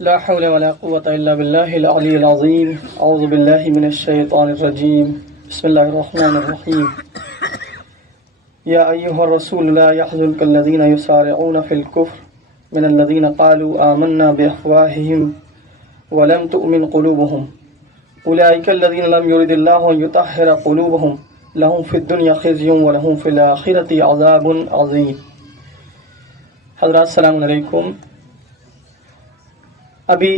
لا حول ولا قوة إلا بالله العلي العظيم. أعوذ بالله من الشيطان الرجيم. بسم الله الرحمن الرحيم. يا أيها الرسول لا يحزنك الذين يسارعون في الكفر من الذين قالوا آمنا بأفواههم ولم تؤمن قلوبهم أولئك الذين لم يرد الله أن يطهر قلوبهم لهم في الدنيا خزي ولهم في الآخرة عذاب عظيم. حضرات السلام علیکم. ابھی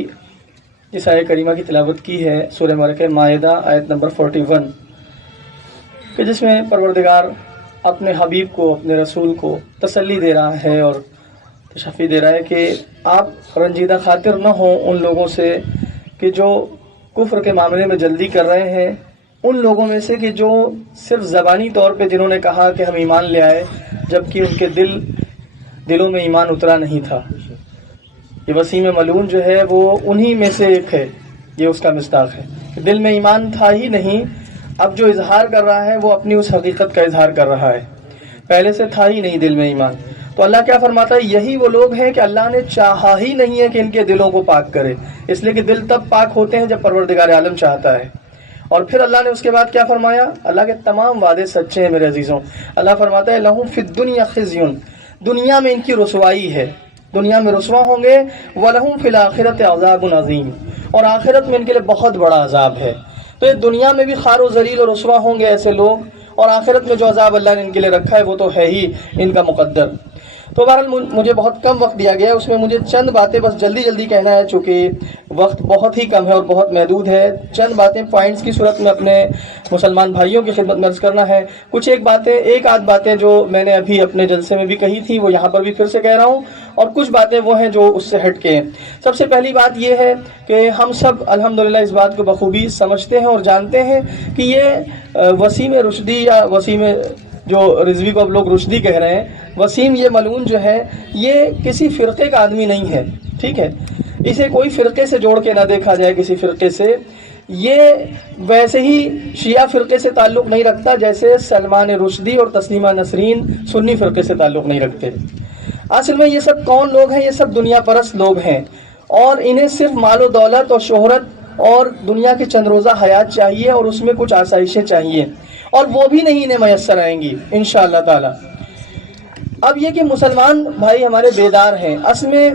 جس آیت کریمہ کی تلاوت کی ہے سورہ مبارکہ مائدہ آیت نمبر 41 کہ جس میں پروردگار اپنے حبیب کو اپنے رسول کو تسلی دے رہا ہے اور تشفی دے رہا ہے کہ آپ رنجیدہ خاطر نہ ہوں ان لوگوں سے کہ جو کفر کے معاملے میں جلدی کر رہے ہیں، ان لوگوں میں سے کہ جو صرف زبانی طور پہ جنہوں نے کہا کہ ہم ایمان لے آئے جبکہ ان کے دلوں میں ایمان اترا نہیں تھا. یہ وسیم ملعون جو ہے وہ انہی میں سے ایک ہے. یہ اس کا مصداق ہے کہ دل میں ایمان تھا ہی نہیں، اب جو اظہار کر رہا ہے وہ اپنی اس حقیقت کا اظہار کر رہا ہے، پہلے سے تھا ہی نہیں دل میں ایمان. تو اللہ کیا فرماتا ہے، یہی وہ لوگ ہیں کہ اللہ نے چاہا ہی نہیں ہے کہ ان کے دلوں کو پاک کرے، اس لیے کہ دل تب پاک ہوتے ہیں جب پروردگار عالم چاہتا ہے. اور پھر اللہ نے اس کے بعد کیا فرمایا، اللہ کے تمام وعدے سچے ہیں میرے عزیزوں. اللہ فرماتا ہے لہم فی الدنیا خزی، دنیا میں ان کی رسوائی ہے، دنیا میں رسوا ہوں گے. وَلَهُمْ فِي الْآخِرَةِ عَذَابٌ عَظِيمٌ، اور آخرت میں ان کے لیے بہت بڑا عذاب ہے. تو یہ دنیا میں بھی خوار و ذلیل اور رسوا ہوں گے ایسے لوگ، اور آخرت میں جو عذاب اللہ نے ان کے لیے رکھا ہے وہ تو ہے ہی ان کا مقدر. تو بہرحال مجھے بہت کم وقت دیا گیا ہے، اس میں مجھے چند باتیں بس جلدی کہنا ہے، چونکہ وقت بہت ہی کم ہے اور بہت محدود ہے. چند باتیں پوائنٹس کی صورت میں اپنے مسلمان بھائیوں کی خدمت میں عرض کرنا ہے. کچھ ایک آدھ باتیں جو میں نے ابھی اپنے جلسے میں بھی کہی تھی وہ یہاں پر بھی پھر سے کہہ رہا ہوں، اور کچھ باتیں وہ ہیں جو اس سے ہٹ کے ہیں. سب سے پہلی بات یہ ہے کہ ہم سب الحمدللہ اس بات کو بخوبی سمجھتے ہیں اور جانتے ہیں کہ یہ وسیم رشدی یا وسیم جو رضوی کو اب لوگ رشدی کہہ رہے ہیں، وسیم یہ ملعون جو ہے یہ کسی فرقے کا آدمی نہیں ہے. ٹھیک ہے، اسے کوئی فرقے سے جوڑ کے نہ دیکھا جائے کسی فرقے سے. یہ ویسے ہی شیعہ فرقے سے تعلق نہیں رکھتا جیسے سلمان رشدی اور تسلیمہ نسرین سنی فرقے سے تعلق نہیں رکھتے. اصل میں یہ سب کون لوگ ہیں؟ یہ سب دنیا پرست لوگ ہیں، اور انہیں صرف مال و دولت اور شہرت اور دنیا کی چند روزہ حیات چاہیے، اور اس میں کچھ آسائشیں چاہیے، اور وہ بھی نہیں انہیں میسر آئیں گی انشاءاللہ تعالی. اب یہ کہ مسلمان بھائی ہمارے بیدار ہیں. اصل میں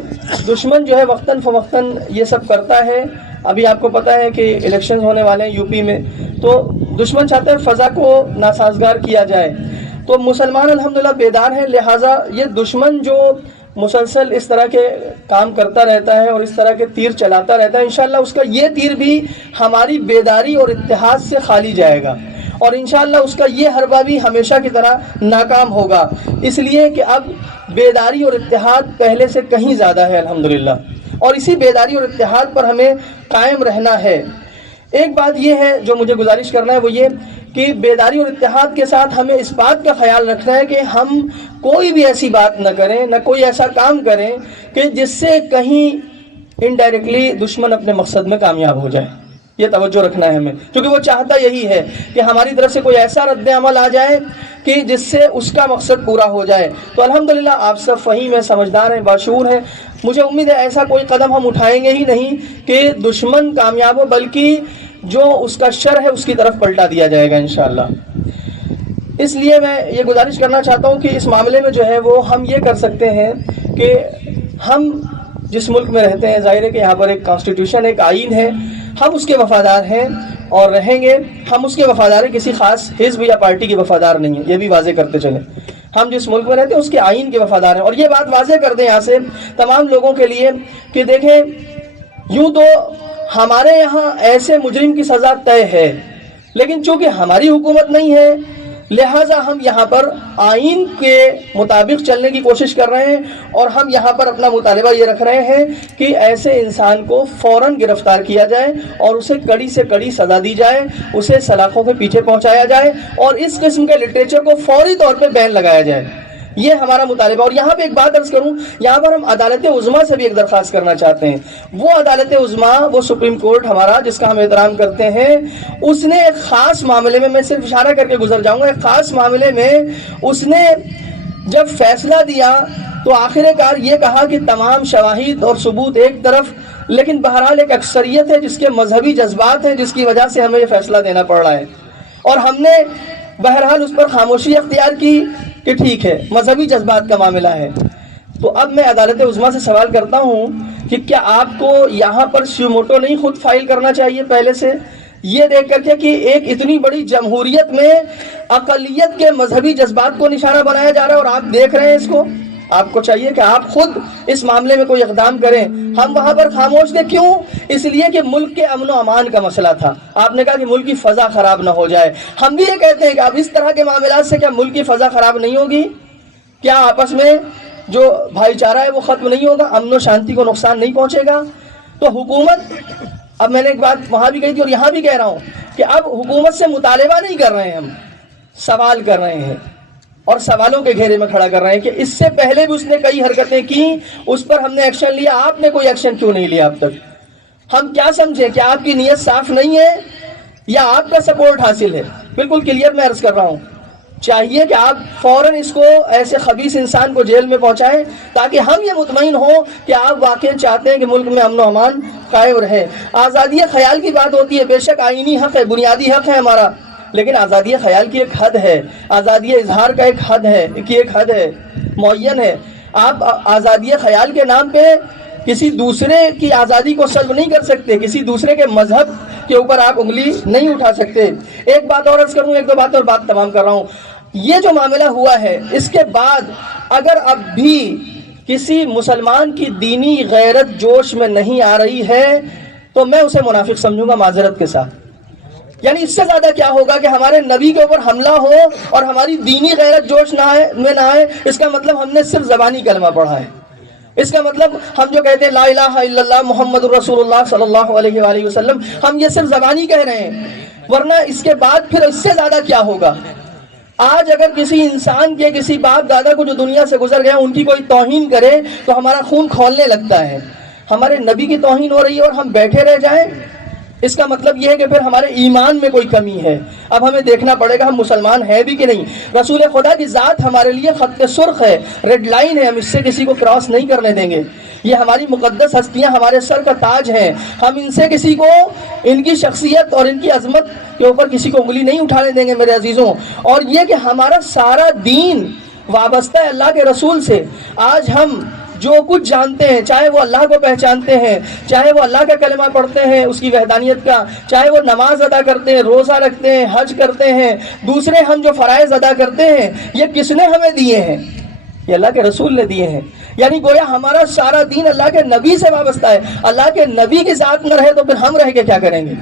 دشمن جو ہے وقتاً فوقتاً یہ سب کرتا ہے. ابھی آپ کو پتہ ہے کہ الیکشن ہونے والے ہیں یو پی میں، تو دشمن چاہتا ہے فضا کو ناسازگار کیا جائے. تو مسلمان الحمدللہ بیدار ہیں، لہٰذا یہ دشمن جو مسلسل اس طرح کے کام کرتا رہتا ہے اور اس طرح کے تیر چلاتا رہتا ہے، انشاءاللہ اس کا یہ تیر بھی ہماری بیداری اور اتحاد سے خالی جائے گا، اور انشاءاللہ اس کا یہ حربہ بھی ہمیشہ کی طرح ناکام ہوگا. اس لیے کہ اب بیداری اور اتحاد پہلے سے کہیں زیادہ ہے الحمدللہ، اور اسی بیداری اور اتحاد پر ہمیں قائم رہنا ہے. ایک بات یہ ہے جو مجھے گزارش کرنا ہے، وہ یہ کہ بیداری اور اتحاد کے ساتھ ہمیں اس بات کا خیال رکھنا ہے کہ ہم کوئی بھی ایسی بات نہ کریں، نہ کوئی ایسا کام کریں کہ جس سے کہیں انڈائریکٹلی دشمن اپنے مقصد میں کامیاب ہو جائے. یہ توجہ رکھنا ہے ہمیں، کیونکہ وہ چاہتا یہی ہے کہ ہماری طرف سے کوئی ایسا رد عمل آ جائے کہ جس سے اس کا مقصد پورا ہو جائے. تو الحمدللہ آپ سب فہیم ہیں، سمجھدار ہیں، باشعور ہیں. مجھے امید ہے ایسا کوئی قدم ہم اٹھائیں گے ہی نہیں کہ دشمن کامیاب ہو، بلکہ جو اس کا شر ہے اس کی طرف پلٹا دیا جائے گا انشاءاللہ. اس لیے میں یہ گزارش کرنا چاہتا ہوں کہ اس معاملے میں جو ہے وہ ہم یہ کر سکتے ہیں کہ ہم جس ملک میں رہتے ہیں، ظاہر ہے کہ یہاں پر ایک کانسٹیٹیوشن، ایک آئین ہے، ہم اس کے وفادار ہیں اور رہیں گے. ہم اس کے وفادار ہیں، کسی خاص حزب یا پارٹی کے وفادار نہیں ہیں، یہ بھی واضح کرتے چلیں. ہم جس ملک میں رہتے ہیں اس کے آئین کے وفادار ہیں. اور یہ بات واضح کر دیں یہاں سے تمام لوگوں کے لیے کہ دیکھیں، یوں تو ہمارے یہاں ایسے مجرم کی سزا طے ہے، لیکن چونکہ ہماری حکومت نہیں ہے لہٰذا ہم یہاں پر آئین کے مطابق چلنے کی کوشش کر رہے ہیں، اور ہم یہاں پر اپنا مطالبہ یہ رکھ رہے ہیں کہ ایسے انسان کو فوراً گرفتار کیا جائے اور اسے کڑی سے کڑی سزا دی جائے، اسے سلاخوں کے پیچھے پہنچایا جائے، اور اس قسم کے لٹریچر کو فوری طور پہ بین لگایا جائے. یہ ہمارا مطالبہ. اور یہاں پہ ایک بات عرض کروں، یہاں پر ہم عدالت عظمیٰ سے بھی ایک درخواست کرنا چاہتے ہیں. وہ عدالت عظمیٰ، وہ سپریم کورٹ ہمارا جس کا ہم احترام کرتے ہیں، اس نے ایک خاص معاملے میں صرف اشارہ کر کے گزر جاؤں گا، ایک خاص معاملے میں اس نے جب فیصلہ دیا تو آخر کار یہ کہا کہ تمام شواہد اور ثبوت ایک طرف لیکن بہرحال ایک اکثریت ہے جس کے مذہبی جذبات ہیں، جس کی وجہ سے ہمیں یہ فیصلہ دینا پڑ رہا ہے، اور ہم نے بہرحال اس پر خاموشی اختیار کی کہ ٹھیک ہے مذہبی جذبات کا معاملہ ہے۔ تو اب میں عدالت عظمیٰ سے سوال کرتا ہوں کہ کیا آپ کو یہاں پر سیو موٹو نہیں خود فائل کرنا چاہیے پہلے سے، یہ دیکھ کر کے کہ ایک اتنی بڑی جمہوریت میں اقلیت کے مذہبی جذبات کو نشانہ بنایا جا رہا ہے اور آپ دیکھ رہے ہیں اس کو؟ آپ کو چاہیے کہ آپ خود اس معاملے میں کوئی اقدام کریں۔ ہم وہاں پر خاموش تھے، کیوں؟ اس لیے کہ ملک کے امن و امان کا مسئلہ تھا۔ آپ نے کہا کہ ملک کی فضا خراب نہ ہو جائے۔ ہم بھی یہ کہتے ہیں کہ اب اس طرح کے معاملات سے کیا ملک کی فضا خراب نہیں ہوگی؟ کیا آپس میں جو بھائی چارہ ہے وہ ختم نہیں ہوگا؟ امن و شانتی کو نقصان نہیں پہنچے گا؟ تو حکومت، اب میں نے ایک بات وہاں بھی کہی تھی اور یہاں بھی کہہ رہا ہوں کہ اب حکومت سے مطالبہ نہیں کر رہے ہیں، ہم سوال کر رہے ہیں اور سوالوں کے گھیرے میں کھڑا کر رہے ہیں کہ اس سے پہلے بھی اس نے کئی حرکتیں کی، اس پر ہم نے ایکشن لیا، آپ نے کوئی ایکشن کیوں نہیں لیا اب تک؟ ہم کیا سمجھیں کہ آپ کی نیت صاف نہیں ہے یا آپ کا سپورٹ حاصل ہے؟ بالکل کلیئر میں عرض کر رہا ہوں، چاہیے کہ آپ فوراً اس کو ایسے خبیث انسان کو جیل میں پہنچائیں تاکہ ہم یہ مطمئن ہوں کہ آپ واقعی چاہتے ہیں کہ ملک میں امن و امان قائم رہے۔ آزادی خیال کی بات ہوتی ہے، بے شک آئینی حق ہے، بنیادی حق ہے ہمارا، لیکن آزادی خیال کی ایک حد ہے، آزادی اظہار کا ایک حد ہے، معین ہے۔ آپ آزادی خیال کے نام پہ کسی دوسرے کی آزادی کو سلب نہیں کر سکتے، کسی دوسرے کے مذہب کے اوپر آپ انگلی نہیں اٹھا سکتے۔ ایک بات اور عرض کروں، ایک دو بات اور بات تمام کر رہا ہوں۔ یہ جو معاملہ ہوا ہے اس کے بعد اگر اب بھی کسی مسلمان کی دینی غیرت جوش میں نہیں آ رہی ہے تو میں اسے منافق سمجھوں گا، معذرت کے ساتھ۔ یعنی اس سے زیادہ کیا ہوگا کہ ہمارے نبی کے اوپر حملہ ہو اور ہماری دینی غیرت جوش میں نہ آئے؟ اس کا مطلب ہم نے صرف زبانی کلمہ پڑھا ہے، اس کا مطلب ہم جو کہتے ہیں لا الہ الا اللہ محمد رسول اللہ صلی اللہ علیہ وآلہ وسلم، ہم یہ صرف زبانی کہہ رہے ہیں، ورنہ اس کے بعد پھر اس سے زیادہ کیا ہوگا؟ آج اگر کسی انسان کے کسی باپ دادا کو جو دنیا سے گزر گیا ان کی کوئی توہین کرے تو ہمارا خون کھولنے لگتا ہے۔ ہمارے نبی کی توہین ہو رہی ہے اور ہم بیٹھے رہ جائیں، اس کا مطلب یہ ہے کہ پھر ہمارے ایمان میں کوئی کمی ہے۔ اب ہمیں دیکھنا پڑے گا ہم مسلمان ہیں بھی کہ نہیں۔ رسول خدا کی ذات ہمارے لیے خط سرخ ہے، ریڈ لائن ہے، ہم اس سے کسی کو کراس نہیں کرنے دیں گے۔ یہ ہماری مقدس ہستیاں ہمارے سر کا تاج ہیں، ہم ان سے کسی کو ان کی شخصیت اور ان کی عظمت کے اوپر کسی کو انگلی نہیں اٹھانے دیں گے میرے عزیزوں۔ اور یہ کہ ہمارا سارا دین وابستہ ہے اللہ کے رسول سے۔ آج ہم جو کچھ جانتے ہیں، چاہے وہ اللہ کو پہچانتے ہیں، چاہے وہ اللہ کا کلمہ پڑھتے ہیں اس کی وحدانیت کا، چاہے وہ نماز ادا کرتے ہیں، روزہ رکھتے ہیں، حج کرتے ہیں، دوسرے ہم جو فرائض ادا کرتے ہیں، یہ کس نے ہمیں دیے ہیں؟ یہ اللہ کے رسول نے دیے ہیں۔ یعنی گویا ہمارا سارا دین اللہ کے نبی سے وابستہ ہے۔ اللہ کے نبی کی ذات نہ رہے تو پھر ہم رہ کے کیا کریں گے؟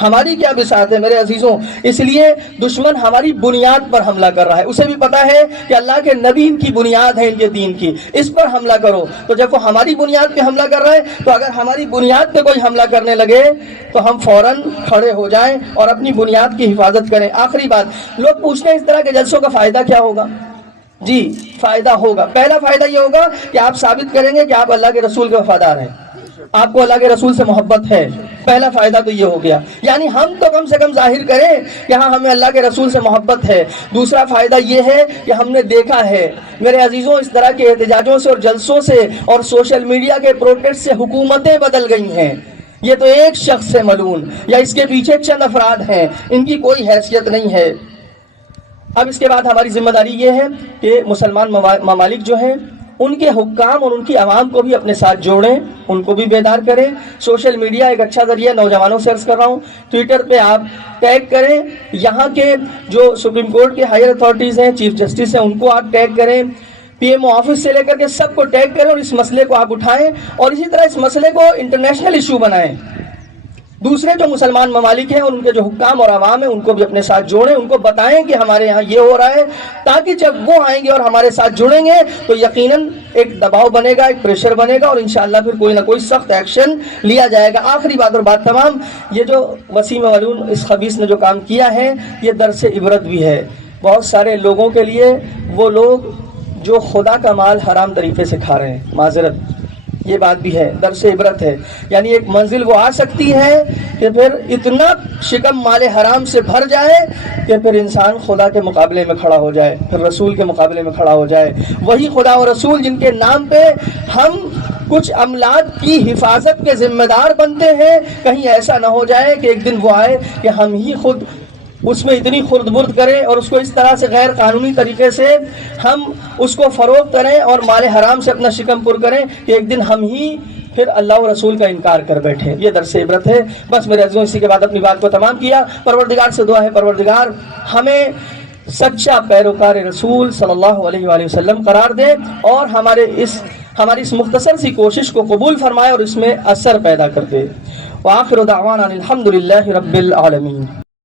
ہماری کیا بساط ہے میرے عزیزوں؟ اس لیے دشمن ہماری بنیاد پر حملہ کر رہا ہے، اسے بھی پتا ہے کہ اللہ کے نبی ان کی بنیاد ہے، ان کے دین کی، اس پر حملہ کرو۔ تو جب وہ ہماری بنیاد پہ حملہ کر رہا ہے تو اگر ہماری بنیاد پہ کوئی حملہ کرنے لگے تو ہم فوراً کھڑے ہو جائیں اور اپنی بنیاد کی حفاظت کریں۔ آخری بات، لوگ پوچھتے ہیں اس طرح کے جلسوں کا فائدہ کیا ہوگا؟ جی فائدہ ہوگا، پہلا فائدہ یہ ہوگا کہ آپ ثابت کریں گے کہ آپ اللہ کے رسول کے وفادار ہیں، آپ کو اللہ کے رسول سے محبت ہے۔ پہلا فائدہ تو یہ ہو گیا، یعنی ہم تو کم سے کم ظاہر کریں کہ ہاں ہمیں اللہ کے رسول سے محبت ہے۔ دوسرا فائدہ یہ ہے کہ ہم نے دیکھا ہے میرے عزیزوں اس طرح کے احتجاجوں سے اور جلسوں سے اور سوشل میڈیا کے پروٹیسٹ سے حکومتیں بدل گئی ہیں۔ یہ تو ایک شخص سے ملون یا اس کے پیچھے چند افراد ہیں، ان کی کوئی حیثیت نہیں ہے۔ اب اس کے بعد ہماری ذمہ داری یہ ہے کہ مسلمان ممالک جو ہیں ان کے حکام اور ان کی عوام کو بھی اپنے ساتھ جوڑیں، ان کو بھی بیدار کریں۔ سوشل میڈیا ایک اچھا ذریعہ، نوجوانوں سے عرض کر رہا ہوں، ٹویٹر پہ آپ ٹیگ کریں، یہاں کے جو سپریم کورٹ کے ہائر اتھارٹیز ہیں، چیف جسٹس ہیں، ان کو آپ ٹیگ کریں، پی ایم او آفس سے لے کر کے سب کو ٹیگ کریں اور اس مسئلے کو آپ اٹھائیں اور اسی طرح اس مسئلے کو انٹرنیشنل ایشو بنائیں۔ دوسرے جو مسلمان ممالک ہیں اور ان کے جو حکام اور عوام ہیں ان کو بھی اپنے ساتھ جوڑیں، ان کو بتائیں کہ ہمارے ہاں یہ ہو رہا ہے، تاکہ جب وہ آئیں گے اور ہمارے ساتھ جڑیں گے تو یقیناً ایک دباؤ بنے گا، ایک پریشر بنے گا اور انشاءاللہ پھر کوئی نہ کوئی سخت ایکشن لیا جائے گا۔ آخری بات اور بات تمام، یہ جو وسیم ملعون اس خبیث نے جو کام کیا ہے یہ درس عبرت بھی ہے بہت سارے لوگوں کے لیے، وہ لوگ جو خدا کا مال حرام طریقے سے کھا رہے ہیں، معذرت یہ بات بھی ہے، درس عبرت ہے۔ یعنی ایک منزل وہ آ سکتی ہے کہ پھر اتنا شکم مال حرام سے بھر جائے کہ پھر انسان خدا کے مقابلے میں کھڑا ہو جائے، پھر رسول کے مقابلے میں کھڑا ہو جائے۔ وہی خدا و رسول جن کے نام پہ ہم کچھ املاک کی حفاظت کے ذمہ دار بنتے ہیں. کہیں ایسا نہ ہو جائے کہ ایک دن وہ آئے کہ ہم ہی خود اس میں اتنی خرد برد کریں اور اس کو اس طرح سے غیر قانونی طریقے سے ہم اس کو فروخت کریں اور مال حرام سے اپنا شکم پر کریں کہ ایک دن ہم ہی پھر اللہ و رسول کا انکار کر بیٹھے. یہ درس عبرت ہے. بس میرے عزیزوں اسی کے بعد اپنی بات کو تمام کیا. پروردگار سے دعا ہے پروردگار ہمیں سچا پیروکار رسول صلی اللہ علیہ وآلہ وسلم قرار دے اور ہماری اس مختصر سی کوشش کو قبول فرمائے اور اس میں اثر پیدا کر دے. وآخر دعوانا الحمدللہ رب العالمین.